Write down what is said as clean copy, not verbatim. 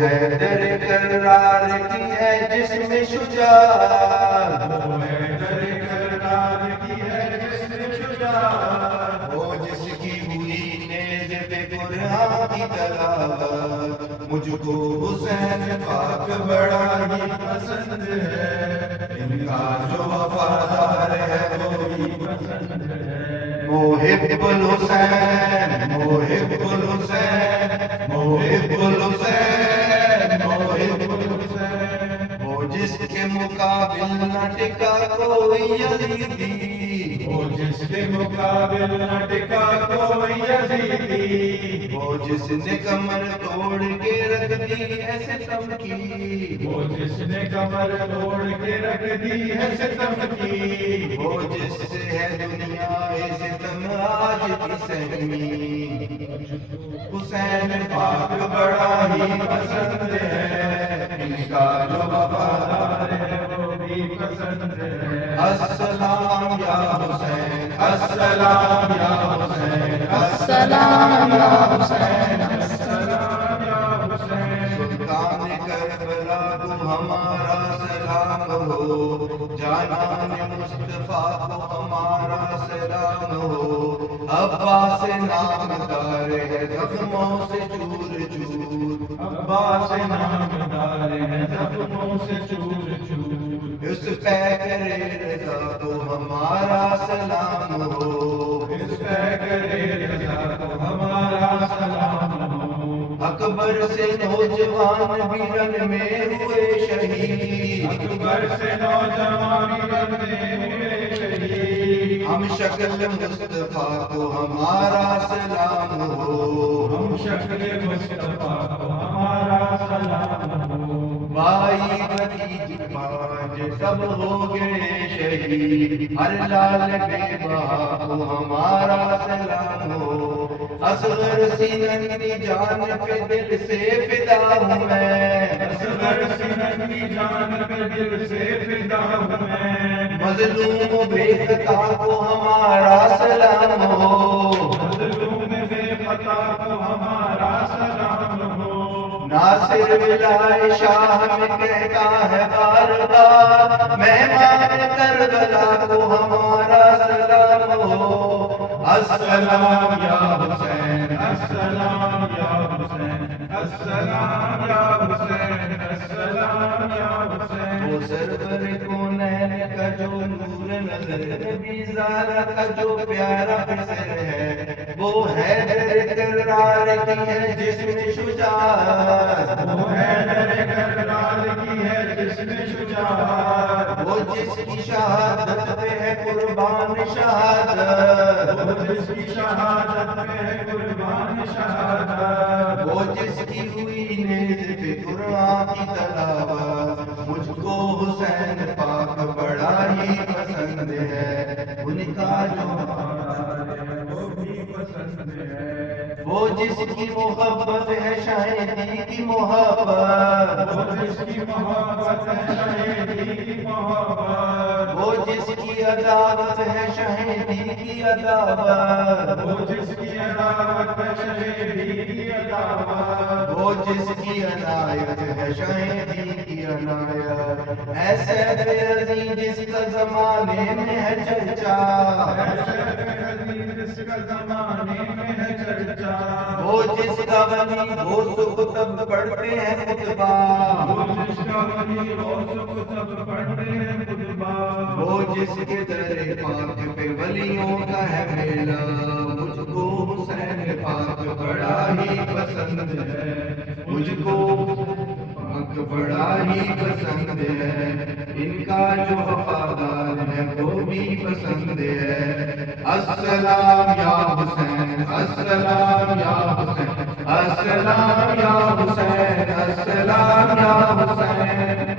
حیدر کرار کی ہے جسم شجاعت، وہ حیدر کرار کی ہے جسم شجاعت، وہ جس کی ہوئی نیز پہ قرآن کی تلاوت، مجھ کو حسین پاک بڑا ہی پسند ہے، ان کا جو وفادار ہے وہ کوئی پسند ہے، محب الحسین، محب الحسین، محب الحسین، محب الحسین، وہ جس کے مقابل نہ ٹکا کوئی یزیدی، وہ جس کے مقابل نہ ٹکا کوئی یزیدی، وہ جس نے کمر توڑ کے رکھ دی ہے ستم کی، وہ جس نے کمر توڑ کے رکھ دی ہے ستم کی، وہ جس سے ہے دنیا ستم آج کی سہمی، حسین پاک بڑا ہی پسند ہے، ان کا جو وفادار ہے وہ بھی پسند ہے، السلام یا حسین، السلام یا حسین، السلام یا حسین، السلام یا حسین، سلطان کربلا کو ہمارا سلام ہو، جانان مصطفیٰ کو ہمارا سلام ہو، عباس نامدار ہے زخموں سے چور چور، عباس نامدار ہے زخموں سے چور چور، اس پہ کرے رضا تو ہمارا سلام ہو، اس پہ کرے رضا تو ہمارا سلام ہو، اکبر سے نوجوان بھی رن میں ہوئے شہید، اکبر سے نوجوان بندے ہوئے شہید، ہم شکل مصطفیٰ کو ہمارا سلام ہو، ہم شکل مصطفیٰ کو ہمارا سلام ہو، بھائی بھتیج پانچ سب ہو گئے شہید، ہر لال بے بہا کو ہمارا سلام ہو، اصغر سینندی جان پہ دل سے فدا ہوں میں، اصغر سینندی جان پہ دل سے فدا ہوں میں، مظلوم بے خطا کو ہمارا سلام ہو، مظلوم بے خطا کو ہمارا سلام ہو، ناصر ولائے شاہ میں کہتا ہے بار بار، مہمان کربلا کو ہمارا سلام ہو، السلام یا حسین، السلام یا حسین، السلام یا حسین، السلام یا حسین، وہ سرور کونین کا جو نور نظر نبی زارا کا جو پیارا بسر ہے، وہ حیدر کرار کی ہے جسم شجاعت، وہ حیدر کرار کی ہے جسم شجاعت، وہ جس کی شہادت پہ ہے قربان شہادت، وہ جس کی شہادت پہ ہے قربان شہادت، وہ جس کی ہوئی نیز پہ قرآن کی تلاوت، مجھ کو حسین پاک بڑا ہی پسند ہے، ان کا جو وہ بھی پسند ہے، وہ جس کی محبت ہے شاہدی کی محبت، وہ جس کی محبت ہے شہیدی کی محبت، وہ جس کی عداوت ہے شہیدی کی عداوت، وہ جس کی عداوت ہے شہیدی کی عداوت، وہ جس کی عنایت ہے شہیدی کی عنایت، ایسے عظیم جس کا زمانے میں ہے چرچا، ایسے عظیم جس کا زمانے میں ہے چرچا، وہ جس کا ولی وہ سکھ تب پڑھتے ہیں خطبہ، وہ جس کا ولی وہ سب پڑھتے ہیں خطبہ، وہ جس کے در پاک پہ ولیوں کا ہے میلہ، مجھ کو حسین پاک بڑا ہی پسند ہے، مجھ کو پاک بڑا ہی پسند ہے، ان کا جو وفادار ہے وہ بھی پسند ہے، السلام یا حسین، السلام یا حسین، السلام یا حسین، السلام یا حسین،